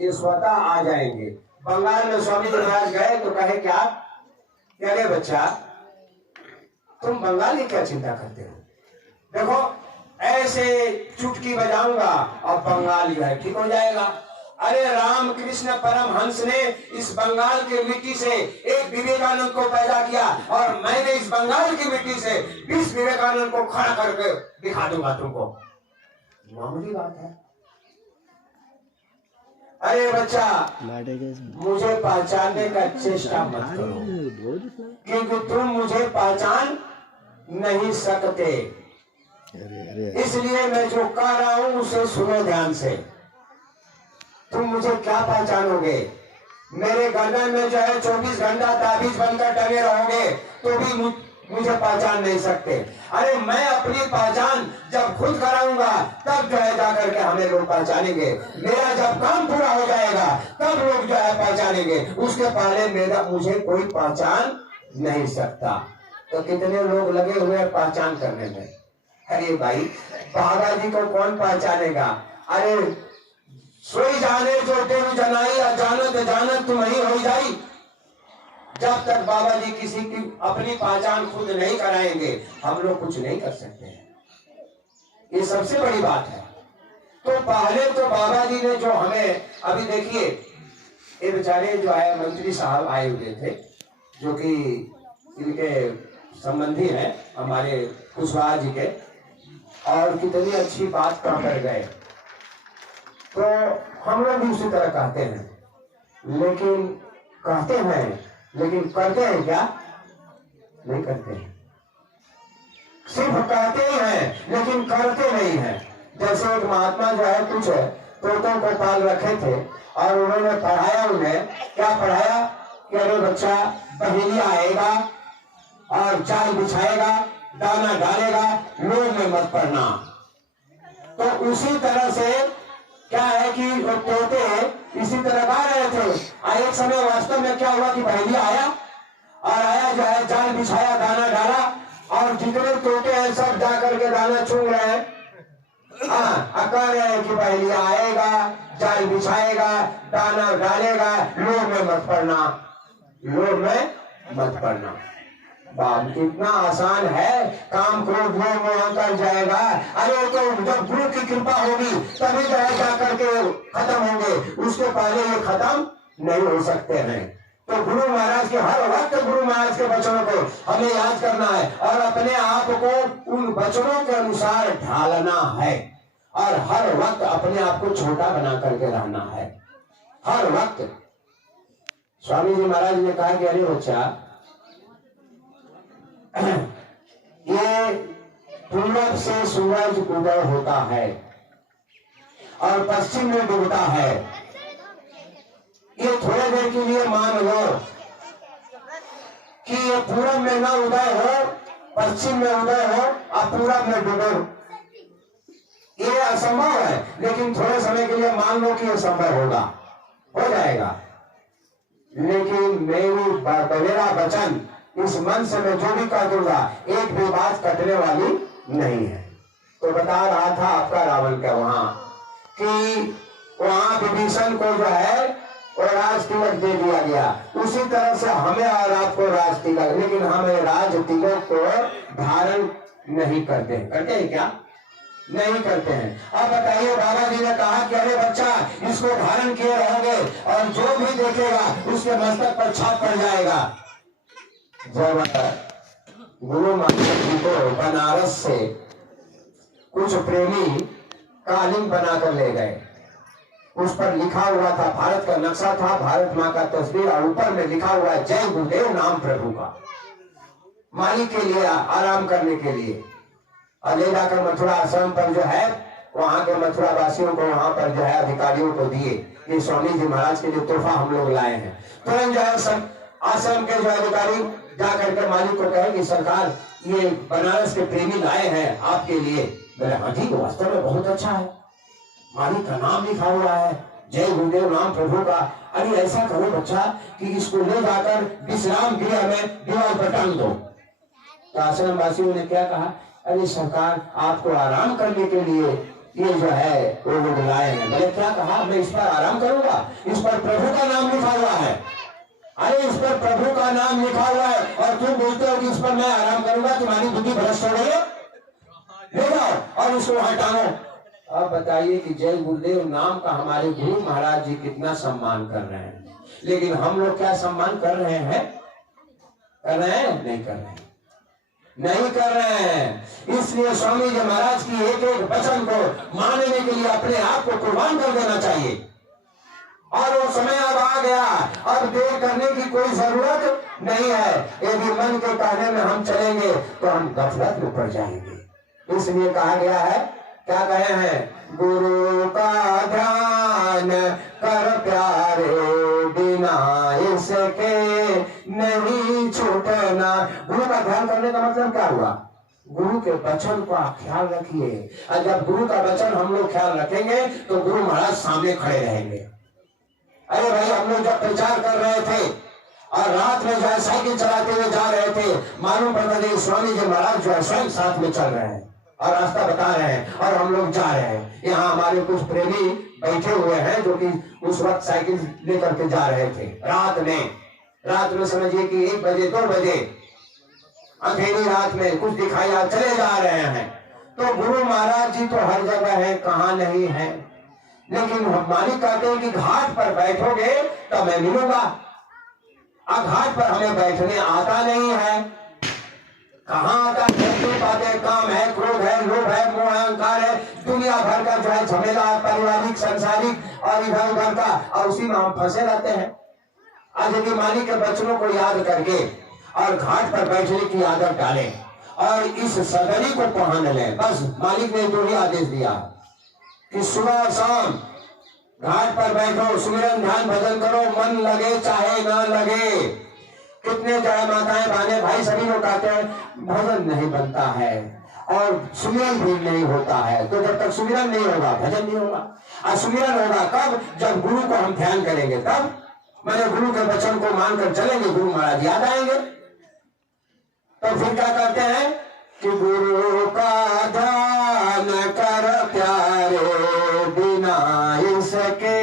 ये स्वतः आ जाएंगे। बंगाल में स्वामी जी महाराज गए तो कहे क्या, अरे बच्चा तुम बंगाल की क्या चिंता करते हो, देखो ऐसे चुटकी बजाऊंगा और बंगाल जो है ठीक हो जाएगा। अरे रामकृष्ण परमहंस ने इस बंगाल की मिट्टी से एक विवेकानंद को पैदा किया और मैंने इस बंगाल की मिट्टी से 20 विवेकानंद को खड़ा करके दिखा दूंगा तुमको। मामूली बात है। अरे बच्चा मुझे पहचानने का चेष्टा मत करो, क्योंकि तुम मुझे पहचान नहीं सकते। इसलिए मैं जो कह रहा हूं उसे सुनो ध्यान से। तुम मुझे क्या पहचानोगे, मेरे गर्दन में जो है 24 घंटा ताबीज बनकर टंगे रहोगे तो भी मुझे पहचान नहीं सकते। अरे मैं अपनी पहचान जब खुद कराऊंगा तब जो है जाकर के हमें लोग पहचानेंगे। मेरा जब काम पूरा हो जाएगा तब लोग जो है पहचानेंगे, उसके पहले मुझे कोई पहचान नहीं सकता। तो कितने लोग लगे हुए हैं पहचान करने में। अरे भाई बाबा जी को कौन पहचानेगा। अरे सोई जाने जो तेरू जनाई, जानत जानत तुम्हें हो जाई। जब तक बाबा जी किसी की अपनी पहचान खुद नहीं कराएंगे हम लोग कुछ नहीं कर सकते हैं। ये सबसे बड़ी बात है। तो पहले तो बाबा जी ने जो हमें, अभी देखिए ये बेचारे जो है मंत्री साहब आए हुए थे जो कि इनके संबंधी हैं हमारे कुशवाहा जी के, और कितनी अच्छी बात कर गए। तो हम लोग भी उसी तरह कहते हैं, लेकिन कहते हैं लेकिन करते हैं क्या, नहीं करते हैं। सिर्फ कहते ही हैं लेकिन करते नहीं हैं। जैसे एक महात्मा जो है कुछ तोतों को पाल रखे थे और उन्होंने पढ़ाया, उन्हें क्या पढ़ाया कि अरे बच्चा पहेलिया आएगा और जाल बिछाएगा, दाना डालेगा, लोग में मत पड़ना। तो उसी तरह से क्या है कि वो तोते इसी तरह गा रहे थे। एक समय वास्तव में क्या हुआ कि पहेलिया आया और आया जो है जाल बिछाया, दाना डाला और जितने तोते हैं सब जा करके दाना चुन रहे हैं। कह रहे हैं कि पहेलिया आएगा, जाल बिछाएगा, दाना डालेगा, लोग में मत पड़ना, लोग में मत पड़ना। बाप कितना आसान है, काम क्रोध लोग में कर जाएगा। अरे तो जब गुरु की कृपा होगी तभी जो है जा करके खत्म होंगे, उसके पहले ये खत्म नहीं हो सकते हैं। तो गुरु महाराज के हर वक्त गुरु महाराज के वचनों को हमें याद करना है और अपने आप को उन वचनों के अनुसार ढालना है और हर वक्त अपने आप को छोटा बना करके रहना है हर वक्त। स्वामी जी महाराज ने कहा कि अरे बच्चा ये पूरब से सूरज उदय होता है और पश्चिम में डूबता है। ये थोड़े देर के लिए मान लो कि ये पूरब में ना उदय हो, पश्चिम में उदय हो और पूरब में डूबे, ये असंभव है। लेकिन थोड़े समय के लिए मान लो कि ये संभव होगा, हो जाएगा। लेकिन मेरा वचन इस मन से मैं जो भी कह दूंगा एक भी बात कटने वाली नहीं है। तो बता रहा था आपका रावण का वहां कि वहां विभीषण को जो है वो राज तिलक दे दिया गया, उसी तरह से हमें और आपको राज तिलक, लेकिन हमें राज तिलक को धारण नहीं करते हैं क्या, नहीं करते हैं। अब बताइए बाबा जी ने कहा कि अरे बच्चा इसको धारण किए रहोगे और जो भी देखेगा उसके मस्तक पर छाप पड़ जाएगा। जब गुरु महाराज जी को बनारस से कुछ प्रेमी कालीन बनाकर ले गए, उस पर लिखा हुआ था, भारत का नक्शा था, भारत माँ का तस्वीर और ऊपर में लिखा हुआ है जय गुरुदेव नाम प्रभु का, मालिक के लिए आराम करने के लिए। और ले जाकर मथुरा आश्रम पर जो है वहां के मथुरा वासियों को, वहां पर जो है अधिकारियों को दिए कि स्वामी जी महाराज के लिए तोहफा हम लोग लाए हैं। तुरंत जो है आश्रम के जो अधिकारी जाकर के मालिक को कहे कि सरकार ये बनारस के प्रेमी लाए हैं आपके लिए। बोले हाँ जी वास्तव में बहुत अच्छा है, मालिक का नाम लिखा हुआ है जय गुरुदेव नाम प्रभु का। अरे ऐसा करो बच्चा कि इसको ले जाकर विश्राम गृह में दीवार पर टांग दो। तो आश्रम वासियों ने क्या कहा, अरे सरकार आपको आराम करने के लिए ये जो है वो लोग लाए हैं। मैंने क्या कहा, मैं इस पर आराम करूंगा, इस पर प्रभु का नाम लिखा हुआ है। अरे इस पर प्रभु का नाम लिखा हुआ है और तुम बोलते हो कि इस पर मैं आराम करूंगा, तुम्हारी बुद्धि भ्रष्ट हो गई है, ले जाओ और उसको हटाओ। अब बताइए कि जय गुरुदेव नाम का हमारे गुरु महाराज जी कितना सम्मान कर रहे हैं, लेकिन हम लोग क्या सम्मान कर रहे हैं? कर रहे हैं? नहीं कर रहे हैं, नहीं कर रहे हैं। इसलिए स्वामी जी महाराज की एक एक वचन को मानने के लिए अपने आप को कुर्बान कर देना चाहिए। और वो समय अब आ गया, अब देर करने की कोई जरूरत नहीं है। यदि मन के कहने में हम चलेंगे तो हम गफलत में पड़ जाएंगे। इसलिए कहा गया है, क्या कहे हैं, गुरु का ध्यान कर प्यारे, बिना इसके नहीं छूटना। गुरु का ध्यान करने का मतलब क्या हुआ? गुरु के वचन का ख्याल रखिए। और जब गुरु का वचन हम लोग ख्याल रखेंगे तो गुरु महाराज सामने खड़े रहेंगे। अरे भाई, हम लोग जब प्रचार कर रहे थे और रात में जो है साइकिल चलाते हुए जा रहे थे, मालूम पड़ता था स्वामी जी महाराज जो है स्वयं साथ में चल रहे हैं और रास्ता बता रहे हैं और हम लोग जा रहे हैं। यहाँ हमारे कुछ प्रेमी बैठे हुए हैं जो कि उस वक्त साइकिल लेकर के जा रहे थे रात में समझिए कि 1 बजे 2 बजे अंधेरी रात में कुछ दिखाई चले जा रहे हैं। तो गुरु महाराज जी तो हर जगह है, कहाँ नहीं है, लेकिन मालिक कहते हैं कि घाट पर बैठोगे तो मैं मिलूंगा। अब घाट पर हमें बैठने आता नहीं है, कहाँ आता है? बातें, काम है, क्रोध है, लोभ है, मोह अहंकार है, दुनिया भर का जो है झमेला, पारिवारिक, सांसारिक और इधर उधर का, और उसी में हम फंसे रहते हैं। आज यदि मालिक के वचनों को याद करके और घाट पर बैठने की आदत डालें और इस सदरी को पहन लें, बस मालिक ने जो ही आदेश दिया कि सुबह शाम घाट पर बैठो, सुमिरन ध्यान भजन करो, मन लगे चाहे ना लगे। कितने जय माताएं बहने भाई सभी लोग कहते हैं भजन नहीं बनता है और सुमिरन भी नहीं होता है। तो जब तक सुमिरन नहीं होगा भजन नहीं होगा। और सुमिरन होगा कब? जब गुरु को हम ध्यान करेंगे, तब मैंने गुरु के वचन को मानकर चलेंगे, गुरु महाराज याद आएंगे। तो फिर क्या करते हैं कि गुरु का ध्यान कर प्यारे, बिना इसके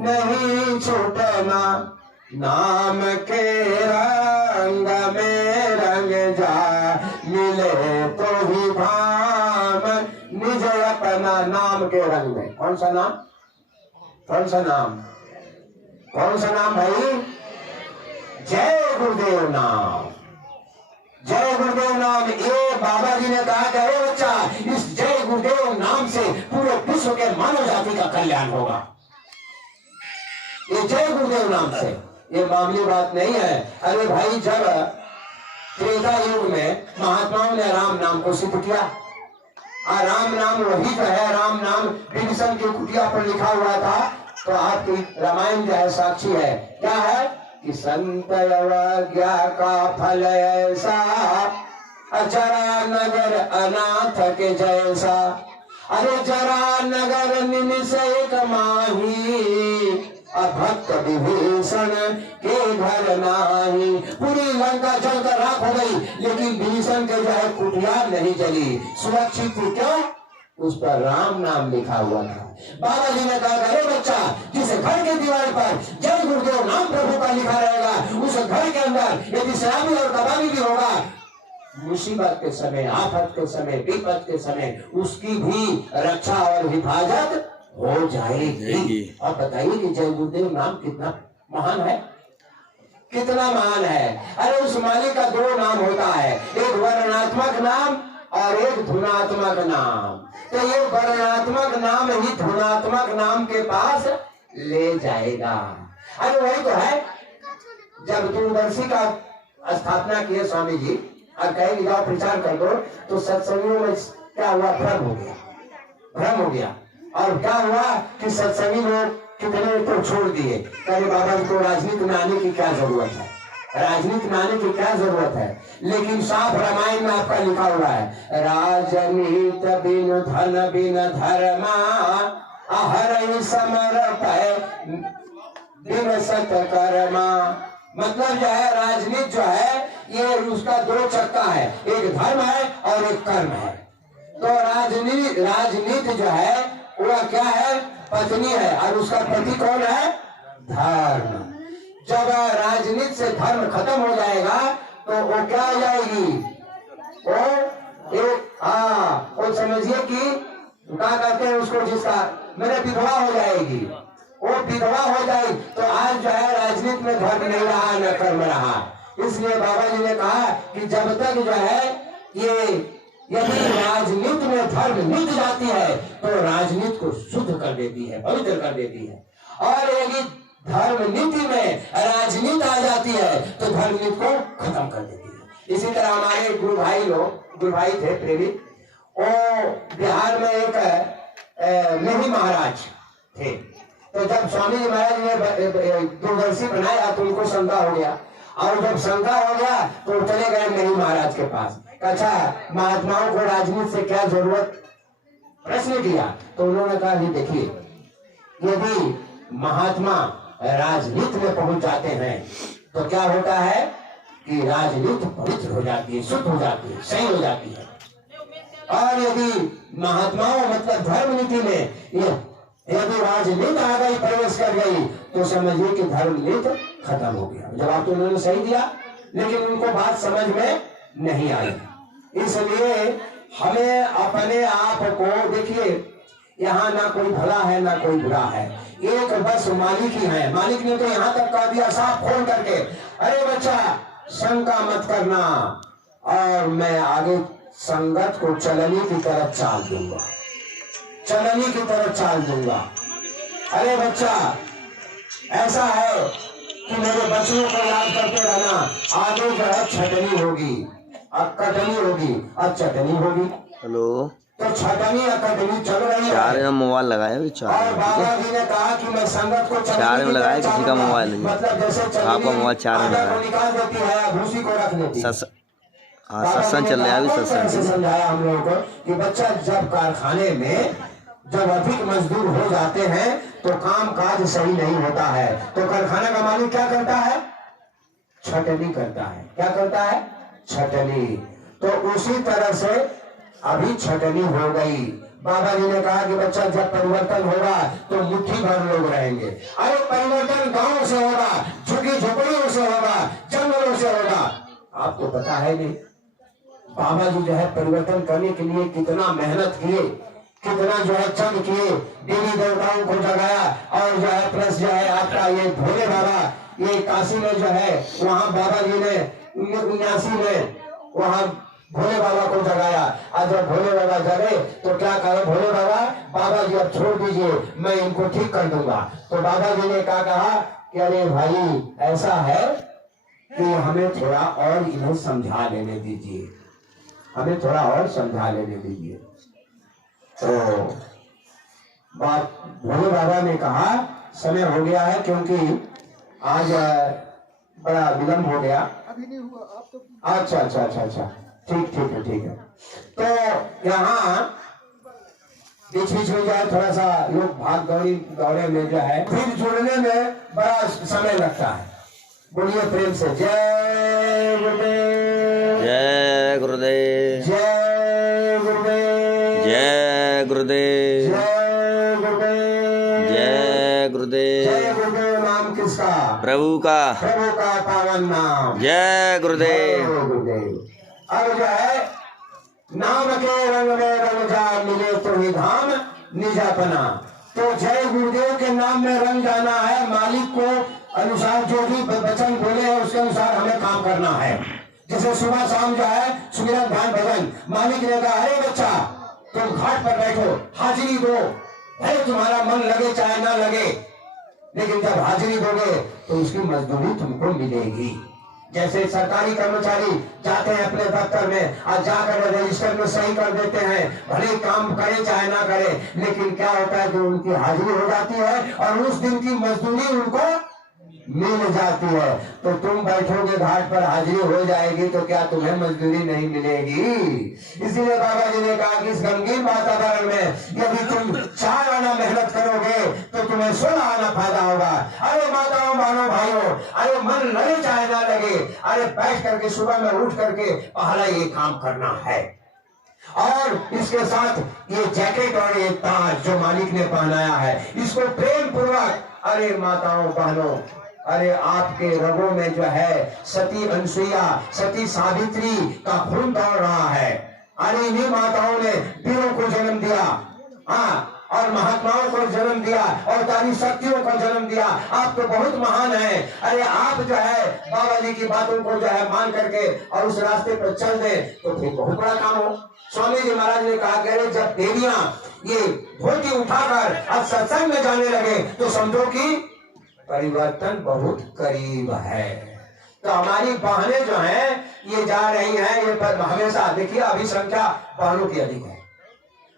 नहीं छूटना। नाम के रंग में रंग जा, मिले तो ही धाम निज अपना। नाम के रंग में, कौन सा नाम? कौन सा नाम? कौन सा नाम भाई? जय गुरुदेव नाम, जय गुरुदेव नाम। ये बाबा जी ने कहा कि अरे बच्चा, इस जय गुरुदेव नाम से पूरे विश्व के मानव जाति का कल्याण होगा। ये जय गुरुदेव नाम से, ये मामूली बात नहीं है। अरे भाई, जब त्रेता युग में महात्माओं ने राम नाम को सिद्ध किया, और राम नाम वही जो है, राम नाम विभीषण की कुटिया पर लिखा हुआ था। तो आपकी रामायण जो है साक्षी है, क्या है कि संत अवज्ञा का फल ऐसा, जरा नगर अनाथ के जैसा। अरे जरा नगर निमिष एक माही, अभक्त विभीषण के घर नाही। पूरी लंका जलकर राख हो गई, लेकिन विभीषण के जो है कुटिया नहीं जली, सुरक्षित थी। क्यों? उस पर राम नाम लिखा हुआ था। बाबा जी ने कहा, अरे बच्चा, जिस घर के दीवार पर जय गुरुदेव नाम प्रभु का लिखा रहेगा, उस घर के अंदर यदि शराबी और कबाबी भी होगा, मुसीबत के समय, आफत के समय, विपत के समय उसकी भी रक्षा और हिफाजत हो जाएगी। और बताइए कि जय गुरुदेव नाम कितना महान है, कितना महान है। अरे उस मालिक का 2 नाम होता है, एक वर्णात्मक नाम और एक धुनात्मक नाम। तो ये वर्णात्मक नाम ही धुनात्मक नाम के पास ले जाएगा। अरे वही तो है, जब दूरदर्शी का स्थापना किए स्वामी जी और कहेंगे जाओ प्रचार कर दो, तो सत्संगियों में क्या हुआ? भ्रम हो गया, भ्रम हो गया। और क्या हुआ कि सत्संगी लोग कितने तो छोड़ दिए। कहे बाबा जी को राजनीति में आने की क्या जरूरत है, राजनीति में आने की क्या जरूरत है। लेकिन साफ रामायण में आपका लिखा हुआ है, राजनीत बिन धन बिन धर्मा, अहरहि समर्थ बिन सत्कर्मा। मतलब जो है राजनीति जो है ये उसका 2 चक्का है, एक धर्म है और एक कर्म है। तो राजनीति जो है वह क्या है? पत्नी है, और उसका पति कौन है? धर्म। जब राजनीति से धर्म खत्म हो जाएगा तो वो क्या हो जाएगी? वो समझिए कि क्या कहते हैं उसको, जिसका मेरे विधवा हो जाएगी, वो विधवा हो जाएगी। तो आज जो है राजनीति में धर्म नहीं रहा, न कर्म रहा। इसलिए बाबा जी ने कहा कि जब तक जो है यदि राजनीति में धर्म मिट जाती है तो राजनीति को शुद्ध कर देती है, पवित्र कर देती है। और यदि धर्म नीति में राजनीति आ जाती है तो धर्म नीति को खत्म कर देती है। इसी तरह हमारे गुरु भाई थे प्रेरित, वो बिहार में एक नहीं महाराज थे। तो जब स्वामी जी महाराज ने दूरदर्शी बनाया तो उनको शंका हो गया, और जब शंका हो गया तो चले गए नहीं महाराज के पास। अच्छा, महात्माओं को राजनीति से क्या जरूरत? प्रश्न किया तो उन्होंने कहा कि देखिए, यदि महात्मा राजनीति में पहुंच जाते हैं तो क्या होता है कि राजनीति पवित्र हो जाती है, शुद्ध हो जाती है, सही हो जाती है। और यदि महात्माओं मतलब धर्म नीति में यदि राजनीति आ गई, प्रवेश कर गई, तो समझिए कि धर्म नीति खत्म हो गया। जवाब तो उन्होंने सही दिया, लेकिन उनको बात समझ में नहीं आई। इसलिए हमें अपने आप को देखिए, यहाँ ना कोई भला है ना कोई बुरा है, एक बस मालिक ही है। मालिक ने तो यहाँ तक कह दिया साफ खोल करके, अरे बच्चा शंका मत करना, और मैं आगे संगत को चलनी की तरफ चाल दूंगा, चलनी की तरफ चाल दूंगा। अरे बच्चा ऐसा है कि मेरे बच्चों को याद करते रहना, आगे जो है छटनी होगी, अब कटनी होगी, अब चटनी होगी। हेलो, तो छटनी और कटनी चल रही है। चार में मोबाइल लगाया अभी, और बाबा जी ने कहा कि मैं संगत को चार में लगाया, किसी का मोबाइल नहीं, मतलब जैसे आपका मोबाइल चार में लगाया, निकाल देती है, भूसी को रख देती है। सत्संग चल रहा है अभी, सत्संग समझाया हम लोगों को कि बच्चा जब कारखाने में जब अधिक मजदूर हो जाते हैं तो काम काज सही नहीं होता है, तो कारखाना का मालिक क्या करता है? छटनी करता है। क्या करता है? छटनी। तो उसी तरह से अभी छटनी हो गई। बाबा जी ने कहा कि बच्चा जब परिवर्तन होगा तो मुट्ठी भर लोग रहेंगे। अरे परिवर्तन गांव से होगा, झुकी झोपड़ियों से होगा, जंगलों से होगा। आपको पता है नहीं, बाबा जी जो है परिवर्तन करने के लिए कितना मेहनत किए, कितना जो है जंग किए, देवी देवताओं को जगाया, और जो है प्लस जो है आपका ये भोले बाबा, ये काशी में जो है वहाँ बाबा जी ने 79 में वहाँ भोले बाबा को जगाया। और जब भोले बाबा जगे तो क्या कहे भोले बाबा, बाबा जी अब छोड़ दीजिए, मैं इनको ठीक कर दूंगा। तो बाबा जी ने क्या कहा कि अरे भाई ऐसा है कि हमें थोड़ा और इन्हें समझा लेने दीजिए, हमें थोड़ा और समझा लेने दीजिए। तो बात भोले बाबा ने कहा समय हो गया है, क्योंकि आज बड़ा विलम्ब हो गया। अभी नहीं हुआ, आप तो अच्छा अच्छा अच्छा अच्छा, ठीक ठीक है, ठीक है। तो यहाँ बीच बीच में जो है थोड़ा सा लोग भाग दौड़े में जो है फिर जुड़ने में बड़ा समय लगता है। बोलिए प्रेम से जय गुरुदेव, जय गुरुदेव, जय गुरुदेव, जय गुरुदेव, जय गुरुदेव, जय गुरुदेव, जय गुरुदेव। नाम किसका? प्रभु का, प्रभु का पावन नाम। जय गुरुदेव। जय गुरुदेव। अब जो है नाम के रंग में रंग जा मिले तो ही धाम निजापना। तो जय गुरुदेव के नाम में रंग जाना है, मालिक को अनुसार जो भी वचन बोले हैं उसके अनुसार हमें काम करना है। जैसे सुबह शाम जो है सुमिरन ध्यान भजन, मालिक ने कहा अरे बच्चा तुम घाट पर बैठो, हाजिरी दो, भले तुम्हारा मन लगे चाहे ना लगे, लेकिन जब हाजिरी दोगे तो उसकी मजदूरी तुमको मिलेगी। जैसे सरकारी कर्मचारी जाते हैं अपने दफ्तर में और जाकर रजिस्टर में सही कर देते हैं, भले काम करे चाहे ना करे, लेकिन क्या होता है कि उनकी हाजिरी हो जाती है और उस दिन की मजदूरी उनको मिल जाती है। तो तुम बैठोगे घाट पर, हाजिरी हो जाएगी, तो क्या तुम्हें मजदूरी नहीं मिलेगी? इसीलिए बाबा जी ने कहा कि इस गंभीर वातावरण में यदि तुम 4 आना मेहनत करोगे तो तुम्हें 16 आना फायदा होगा। अरे माताओं बहनों भाइयों, अरे मन लगे चाहे ना लगे, अरे बैठ करके सुबह में उठ करके पहला ये काम करना है। और इसके साथ ये जैकेट और ये ताज जो मालिक ने पहनाया है, इसको प्रेम पूर्वक, अरे माताओं बहनों, अरे आपके रगों में जो है सती अनसुईया, सती सावित्री का खून दौड़ रहा है। अरे इन्हीं माताओं ने वीरों को जन्म दिया, हाँ, और महात्माओं को जन्म दिया और तारी शक्तियों को जन्म दिया। आप तो बहुत महान हैं। अरे आप जो है बाबा जी की बातों को जो है मान करके और उस रास्ते पर चल दे तो फिर बहुत बड़ा काम हो। स्वामी जी महाराज ने कहा कि जब देवियां ये धोती उठाकर अब सत्संग में जाने लगे तो समझो कि परिवर्तन बहुत करीब है। तो हमारी बहनें जो हैं ये जा रही हैं, ये पर हमेशा देखिए अभी संख्या बहनों की अधिक है,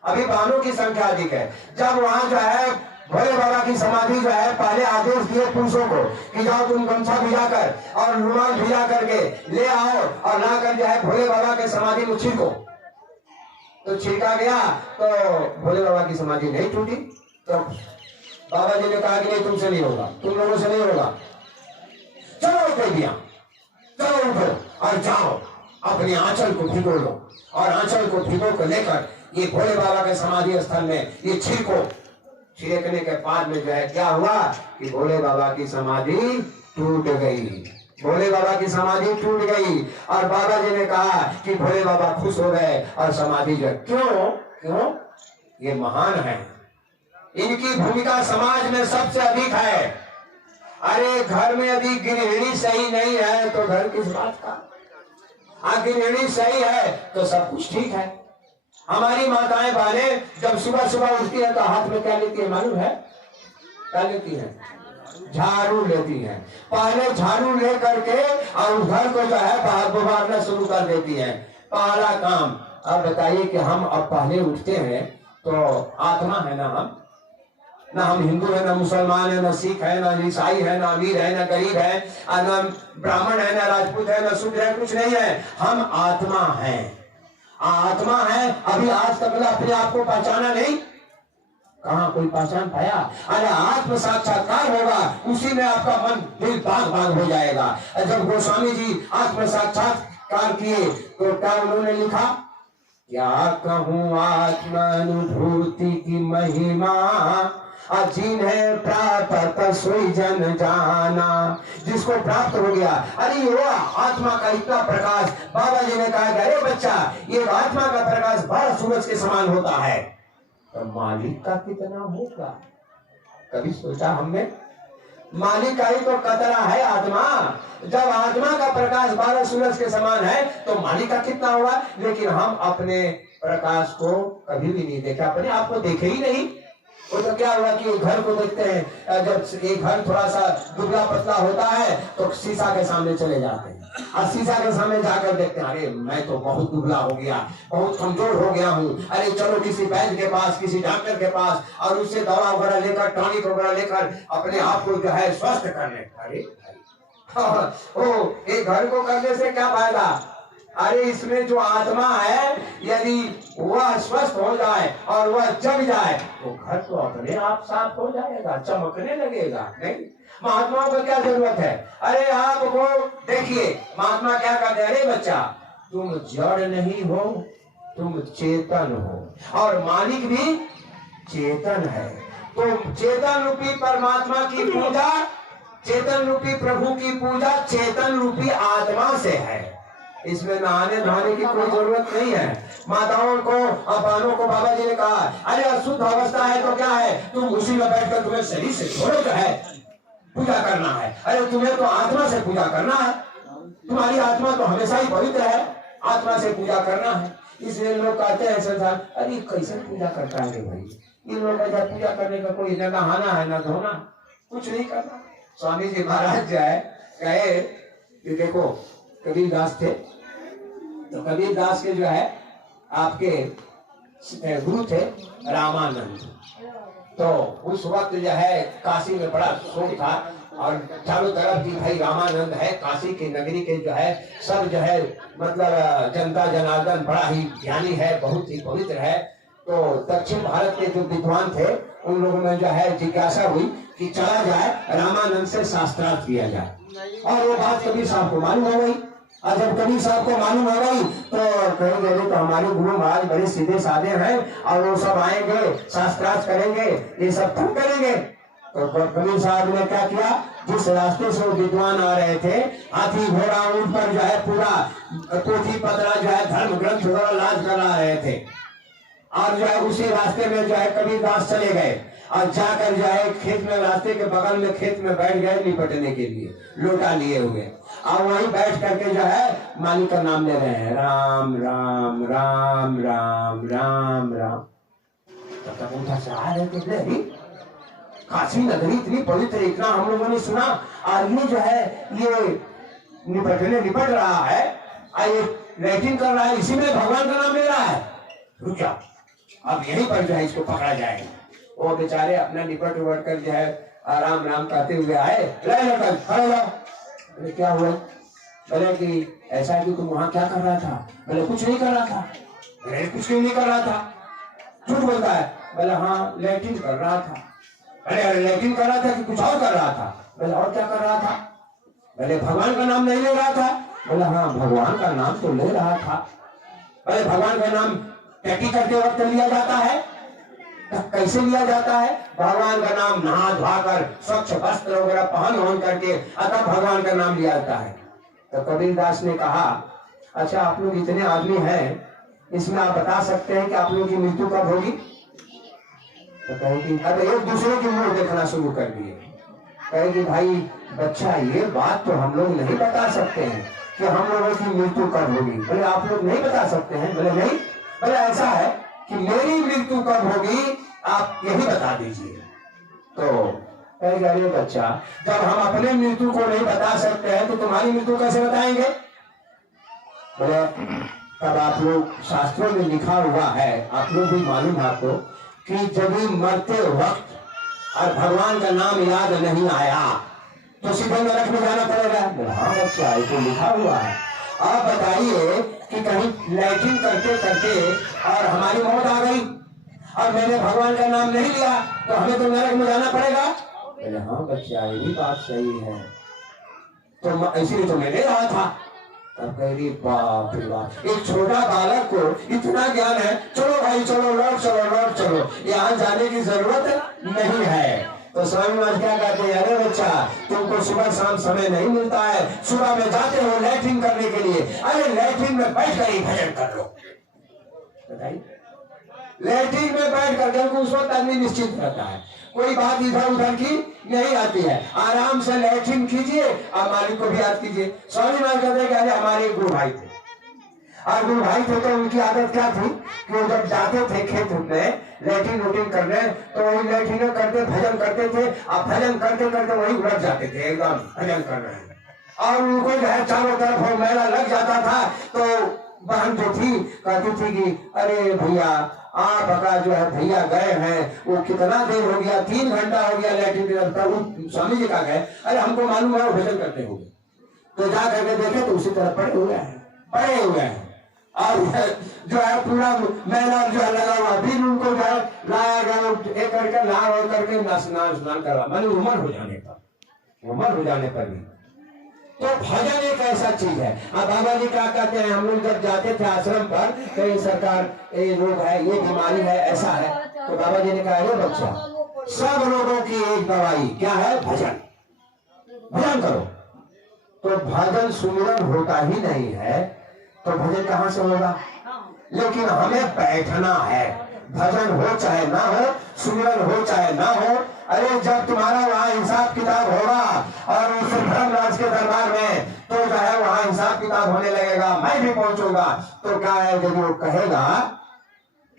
अभी बहनों की संख्या अधिक है। जब वहां जो है भोले बाबा की समाधि जो है, पहले आदेश दिए पुरुषों को कि जाओ तुम गमछा भिजा कर और रुमाल भिजा करके ले आओ और लाकर जो है भोले बाबा के समाधि में छिड़को। तो छिड़का गया तो भोले बाबा की समाधि नहीं टूटी। तो बाबा जी ने कहा कि नहीं तुमसे नहीं होगा, तुम लोगों से नहीं होगा, चलो उठो दिया, चलो उठो और जाओ अपने आंचल को भिगो लो और आंचल को भिगो कर लेकर ये भोले बाबा के समाधि स्थल में ये छिड़को। छिड़कने के बाद में जो है क्या हुआ कि भोले बाबा की समाधि टूट गई, भोले बाबा की समाधि टूट गई। और बाबा जी ने कहा कि भोले बाबा खुश हो गए और समाधि जो क्यों क्यों ये महान है, इनकी भूमिका समाज में सबसे अधिक है। अरे घर में यदि गृहिणी सही नहीं है तो घर किस बात का, गृहिणी सही है तो सब कुछ ठीक है। हमारी माताएं बहनें जब सुबह सुबह उठती है तो हाथ में क्या लेती है मालूम है, क्या लेती है, झाड़ू लेती है। पहले झाड़ू ले करके और घर को जो है बाहर बुहारना शुरू कर देती है, पहला काम। अब बताइए कि हम अब पहले उठते हैं तो आत्मा है ना हम हिंदू है, ना मुसलमान है, ना सिख है, ना ईसाई है, ना अमीर है, ना गरीब है, ना ब्राह्मण है, ना राजपूत है, ना शूद्र है, कुछ नहीं है, हम आत्मा हैं, आत्मा है। अभी आज तक अपने आप को पहचाना नहीं, कहाँ कोई पहचान पाया। अरे आत्म साक्षात्कार होगा उसी में आपका मन दिल बाग बाग हो जाएगा। जब गोस्वामी जी आत्म साक्षात्कार किए तो क्या उन्होंने लिखा, क्या कहूँ आत्मानुभूति की महिमा, जिन्हें प्राप्त सोई जन जाना। जिसको प्राप्त हो गया, अरे वो आत्मा का इतना प्रकाश, बाबा जी ने कहा कि अरे बच्चा ये आत्मा का प्रकाश 12 सूरज के समान होता है, तो मालिक का कितना होगा। कभी सोचा हमने, मालिक का ही तो कतरा है आत्मा। जब आत्मा का प्रकाश 12 सूरज के समान है तो मालिक का कितना होगा। लेकिन हम अपने प्रकाश को कभी भी नहीं देखा, अपने आप को देखे ही नहीं। वो तो क्या हुआ कि घर को देखते हैं, जब एक घर थोड़ा सा दुबला पतला होता है तो शीशा के सामने चले जाते हैं और शीशा के सामने जाकर देखते हैं, अरे मैं तो बहुत दुबला हो गया, बहुत कमजोर हो गया हूँ, अरे चलो किसी वैद्य के पास, किसी डॉक्टर के पास और उससे दवा वगैरह लेकर, टॉनिक वगैरह लेकर अपने आप को जो है स्वस्थ करने। अरे ओ एक घर को करने से क्या फायदा। अरे इसमें जो आत्मा है यदि वह स्वस्थ हो जाए और वह जग जाए तो घर तो अपने आप साफ हो जाएगा, चमकने लगेगा। नहीं, महात्माओं को क्या जरूरत है। अरे आपको देखिए महात्मा क्या कहते हैं, अरे बच्चा तुम जड़ नहीं हो, तुम चेतन हो और मालिक भी चेतन है। तो चेतन रूपी परमात्मा की पूजा, चेतन रूपी प्रभु की पूजा चेतन रूपी आत्मा से है। इसमें नहाने धोने की कोई जरूरत नहीं है। माताओं को और बहनों को बाबा जी ने कहा, अरे अशुद्ध अवस्था है तो क्या है, तुम उसी में बैठकर तुम्हें शरीर से छोड़ो जो है पूजा करना है। अरे तुम्हें तो आत्मा से पूजा करना है, तुम्हारी आत्मा तो हमेशा ही पवित्र है, आत्मा से पूजा करना है। इसलिए लोग कहते हैं संसार, अरे कैसे पूजा करता है भाई, इन लोगों का पूजा करने का कोई न नहाना है न धोना, कुछ नहीं करना। स्वामी जी महाराज जो है कहे कि देखो कबीर दास थे, तो कबीर दास के जो है आपके गुरु थे रामानंद। तो उस वक्त जो है काशी में बड़ा शोक था और चारों तरफ की भाई रामानंद है, काशी की नगरी के जो है सब जो है मतलब जनता जनार्दन बड़ा ही ज्ञानी है, बहुत ही पवित्र है। तो दक्षिण भारत के जो विद्वान थे उन लोगों में जो है जिज्ञासा हुई कि चला जाए रामानंद से शास्त्रार्थ किया जाए। और वो बात कबीर साहब को मालूम हो गई और जब कबीर साहब को मालूम हो गई तो कहेंगे अरे तो हमारे गुरु महाराज बड़े सीधे साधे हैं और वो सब आएंगे शास्त्रार्थ करेंगे, ये सब तुम करेंगे। तो कबीर साहब ने क्या किया, जिस रास्ते से वो विद्वान आ रहे थे, हाथी घोड़ा ऊंट पर जो है पूरा पोथी पतरा जो है धर्म ग्रंथ वगैरह लाद करा रहे थे, और जो है उसी रास्ते में जो है कबीरदास चले गए और जाकर जो है खेत में, रास्ते के बगल में खेत में बैठ गए निपटने के लिए, लोटा लिए हुए, और वहीं बैठ करके जो है मालिक का नाम ले रहे हैं, राम राम राम राम राम राम। तब तक उनका सहाय है, काशी नगरी इतनी पवित्र, इतना हम लोगों ने सुना, और ये जो है ये निपट रहा है, ये लैट्रिन कर रहा है, इसी में भगवान का नाम ले रहा है। रुक जा, अब यहीं पर जो है इसको पकड़ा जाएगा। वो बेचारे अपना निपट उपट कर जो है आराम राम कहते हुए आए, खड़े जाओ। बोले क्या हुआ? बोले कि ऐसा है कि तुम वहां क्या कर रहा था? बोले कुछ नहीं कर रहा था। बोले कुछ क्यों नहीं कर रहा था? झूठ बोलता है। बोले हाँ लैट्रिन कर रहा था। अरे लैट्रिन कर रहा था कि कुछ और कर रहा था? बोले और क्या कर रहा था? बोले भगवान का नाम नहीं ले रहा था। बोले हाँ भगवान का नाम तो ले रहा था। बोले भगवान का नाम टैटी करते वक्त लिया जाता है? कैसे लिया जाता है? भगवान का नाम नहा धोकर स्वच्छ वस्त्र वगैरह पहन करके अतः भगवान का नाम लिया जाता है। तो कबीरदास ने कहा अच्छा आप लोग इतने आदमी हैं, इसमें आप बता सकते हैं कि आप लोगों की मृत्यु कब होगी? तो कहे कि अब एक दूसरे की मुंह देखना शुरू कर दिए। कहे कि भाई बच्चा ये बात तो हम लोग नहीं बता सकते हैं कि हम लोगों की मृत्यु कब होगी। बोले आप लोग नहीं बता सकते हैं? बोले नहीं। बोले ऐसा है कि मेरी मृत्यु कब होगी आप यही बता दीजिए। तो कहेगा अरे बच्चा जब हम अपने मृत्यु को नहीं बता सकते हैं तो तुम्हारी मृत्यु कैसे बताएंगे? बोले तब आप लोग शास्त्रों में लिखा हुआ है, आप लोग भी मालूम है आपको, कि जब मरते वक्त और भगवान का नाम याद नहीं आया तो सीधे नरक में जाना पड़ेगा। बोले हाँ बच्चा ये तो लिखा हुआ है। आप बताइए कि कहीं लैट्रिन करते करते और हमारी मौत आ गई और मैंने भगवान का नाम नहीं लिया तो हमें तो नरक में जाना पड़ेगा। बोले हाँ बच्चा ये भी बात सही है, तो इसीलिए तो मैं ले रहा था। तब कह रही बाप रे बाप, एक छोटा बालक को इतना ज्ञान है, चलो भाई चलो लौट चलो, यहाँ जाने की जरूरत नहीं है। तो स्वामी महाराज क्या कहते हैं, अरे बच्चा तुमको सुबह शाम समय नहीं मिलता है, सुबह में जाते हो लैट्रिन करने के लिए, अरे लैट्रिन में बैठ कर ही भजन कर लो। बताइए लैट्रिन में बैठ कर, क्योंकि उस वक्त आदमी निश्चित रहता है, कोई बात इधर उधर की नहीं आती है, आराम से लैट्रिन कीजिए और मालिक को भी याद कीजिए। स्वामी महाराज कहते हैं कि अरे हमारे गुरु भाई थे, और गुरु भाई थे तो उनकी आदत क्या थी कि वो जब जाते थे खेत में लैट्रिन वोटिंग करने तो वही लैट्रिन करते भजन करते थे, और भजन करते करते वही उलट जाते थे, एकदम भजन कर रहे हैं, और उनको जो है चारों तरफ मेला लग जाता था। तो बहन जो थी कहती थी कि अरे भैया आपका जो है भैया गए हैं, वो कितना देर हो गया, 3 घंटा हो गया लैट्रिन। स्वामी जी कहा गए, अरे हमको मालूम है वो भजन करते होंगे। तो जा करके देखे तो उसी तरह पड़े हुए हैं और जो है पूरा मेला जो है लगा हुआ। फिर उनको जो है लाया गया, एक करके ला करके स्नान करवा, मैंने उम्र हो जाने पर भी। तो भजन एक ऐसा चीज है। अब बाबा जी क्या कहते हैं, हम लोग जब जाते थे आश्रम पर, कई सरकार ये रोग है, ये बीमारी है, ऐसा है, तो बाबा जी ने कहा ये बच्चा सब रोगों की एक दवाई क्या है, भजन करो। तो भजन सुमिरन होता ही नहीं है तो भजन कहां से होगा? लेकिन हमें बैठना है, भजन हो चाहे ना हो, सुमिरन हो चाहे ना हो। अरे जब तुम्हारा वहाँ हिसाब किताब होगा और उस धर्मराज के दरबार में, तो जो है वहाँ हिसाब किताब होने लगेगा, मैं भी पहुंचूंगा। तो क्या है, जब वो कहेगा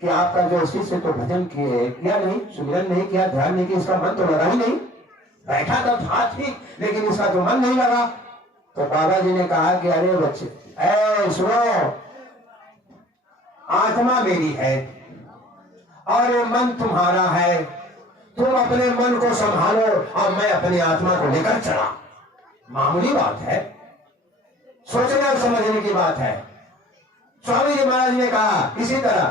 कि आपका जो शिष्य तो भजन किया नहीं, सुमिरन नहीं किया, ध्यान नहीं किया, इसका मन तो लगा ही नहीं, बैठा तो था ठीक लेकिन इसका तो मन नहीं लगा। तो बाबा जी ने कहा कि अरे बच्चे सुनो, आत्मा मेरी है और मन तुम्हारा है, तुम अपने मन को संभालो और मैं अपनी आत्मा को लेकर चला। मामूली बात है, सोचने और समझने की बात है। स्वामी जी महाराज ने कहा इसी तरह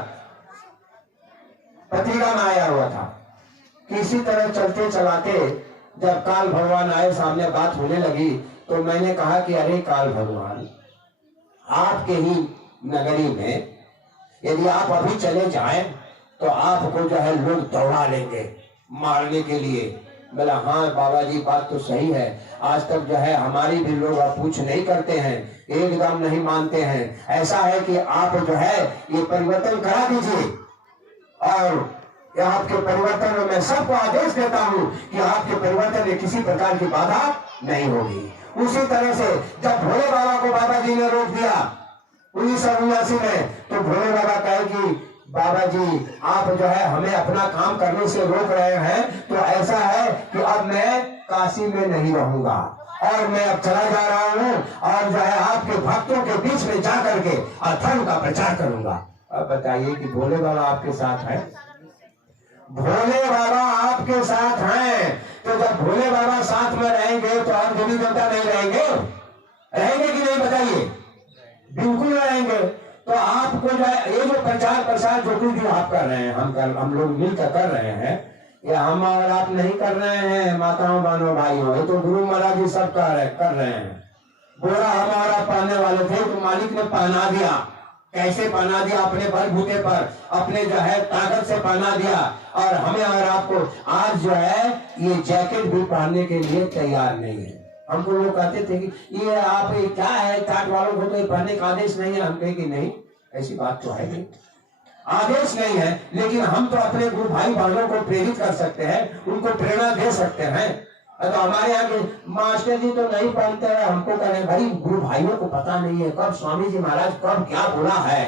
पत्रिका में आया हुआ था कि इसी तरह चलते चलाते जब काल भगवान आए, सामने बात होने लगी, तो मैंने कहा कि अरे काल भगवान आपके ही नगरी में यदि आप अभी चले जाएं तो आपको जो है लोग दौड़ा लेंगे मारने के लिए। बोला हाँ बाबा जी बात तो सही है, आज तक जो है हमारी भी लोग पूछ नहीं करते हैं, एकदम नहीं मानते हैं। ऐसा है कि आप जो है ये परिवर्तन करा दीजिए, और आपके परिवर्तन में मैं सबको आदेश देता हूँ कि आपके परिवर्तन में किसी प्रकार की बाधा नहीं होगी। उसी तरह से जब भोले बाबा को बाबा जी ने रोक दिया 1979 में, तो भोले बाबा कहे कि बाबा जी आप जो है हमें अपना काम करने से रोक रहे हैं, तो ऐसा है कि अब मैं काशी में नहीं रहूंगा और मैं अब चला जा रहा हूँ और जो है आपके भक्तों के बीच में जा करके धर्म का प्रचार करूंगा। अब बताइए कि भोले बाबा आपके साथ है? भोले बाबा आपके साथ हैं, तो जब भोले बाबा साथ में रहेंगे तो और देवी देवता नहीं रहेंगे? रहेंगे कि नहीं बताइए? बिल्कुल रहेंगे। तो आपको जो है ये जो प्रचार प्रसार जो कुछ भी आप कर रहे हैं, हम लोग मिलकर कर रहे हैं, ये हम और आप नहीं कर रहे हैं माताओं बहनों भाइयों, ये तो गुरु महाराज जी सब कर रहे हैं। बोरा हम और आप पहनने वाले थे तो मालिक ने पहना दिया। कैसे पहना दिया? अपने बलबूते पर, अपने जो है ताकत से पहना दिया। और हमें और आपको आज जो है ये जैकेट भी पहनने के लिए तैयार नहीं है। हमको लोग कहते थे कि ये आप ये क्या है, काट वालों को तो ये पहनने का आदेश नहीं है। हम कहे कि नहीं, ऐसी बात तो है नहीं, आदेश नहीं है, लेकिन हम तो अपने गुरु भाई बहनों को प्रेरित कर सकते हैं, उनको प्रेरणा दे सकते हैं। तो हमारे यहाँ के मास्टर जी तो नहीं पहनते हैं, हमको कहें भाई गुरु भाइयों को पता नहीं है कब स्वामी जी महाराज कब क्या बोला है,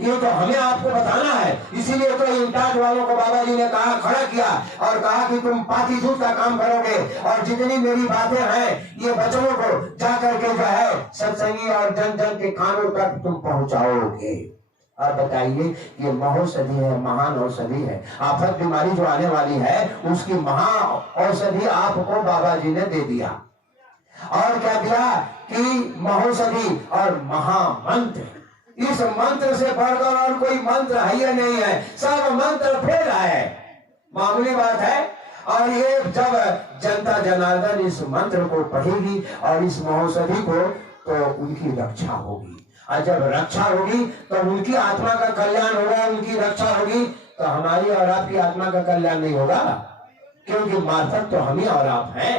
ये तो हमें आपको बताना है। इसीलिए तो इंटाट वालों को बाबा जी ने कहा, खड़ा किया और कहा कि तुम पाती झूठ का काम करोगे और जितनी मेरी बातें हैं ये वचनों को जा करके जो है सत्संगी और जन जन के कानों तक तुम पहुंचाओगे। और बताइए ये महौषधि है, महान औषधि है। आफत बीमारी जो आने वाली है उसकी महा औषधि आपको बाबा जी ने दे दिया। और क्या दिया कि महौषधि और महामंत्र, इस मंत्र से बढ़कर और कोई मंत्र है या नहीं है, सब मंत्र फेल है, मामूली बात है। और ये जब जनता जनार्दन इस मंत्र को पढ़ेगी और इस महौषधि को, तो उनकी रक्षा होगी। और जब रक्षा होगी तो उनकी आत्मा का कल्याण होगा, उनकी रक्षा होगी तो हमारी और आपकी आत्मा का कल्याण नहीं होगा, क्योंकि मार्फत तो हम ही और आप हैं।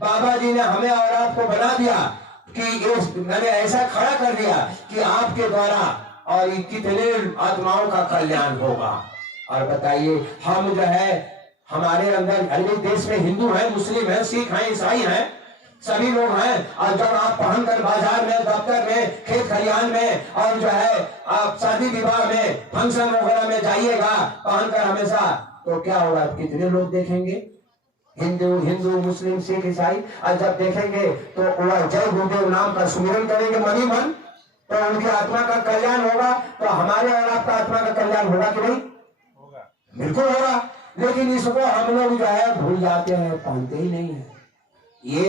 बाबा जी ने हमें और आपको बना दिया कि मैंने ऐसा खड़ा कर दिया कि आपके द्वारा और कितने आत्माओं का कल्याण होगा। और बताइए हम जो है हमारे अंदर अनेक देश में हिंदू हैं, मुस्लिम हैं, सिख हैं, ईसाई हैं, सभी लोग हैं। और जब आप पहनकर बाजार में, दफ्तर में, खेत खलिहान में और जो है आप शादी विवाह में, फंक्शन वगैरह में जाइएगा पहनकर हमेशा, तो क्या होगा? कितने लोग देखेंगे? हिंदू मुस्लिम सिख ईसाई। और जब देखेंगे तो वह जय गुरुदेव नाम का सुमिरन करेंगे मनी मन, तो उनकी आत्मा का कल्याण होगा। तो हमारे और आपका आत्मा का कल्याण होगा कि नहीं? होगा, बिल्कुल होगा। लेकिन इसको हम लोग जो है भूल जाते हैं, पहनते ही नहीं है। ये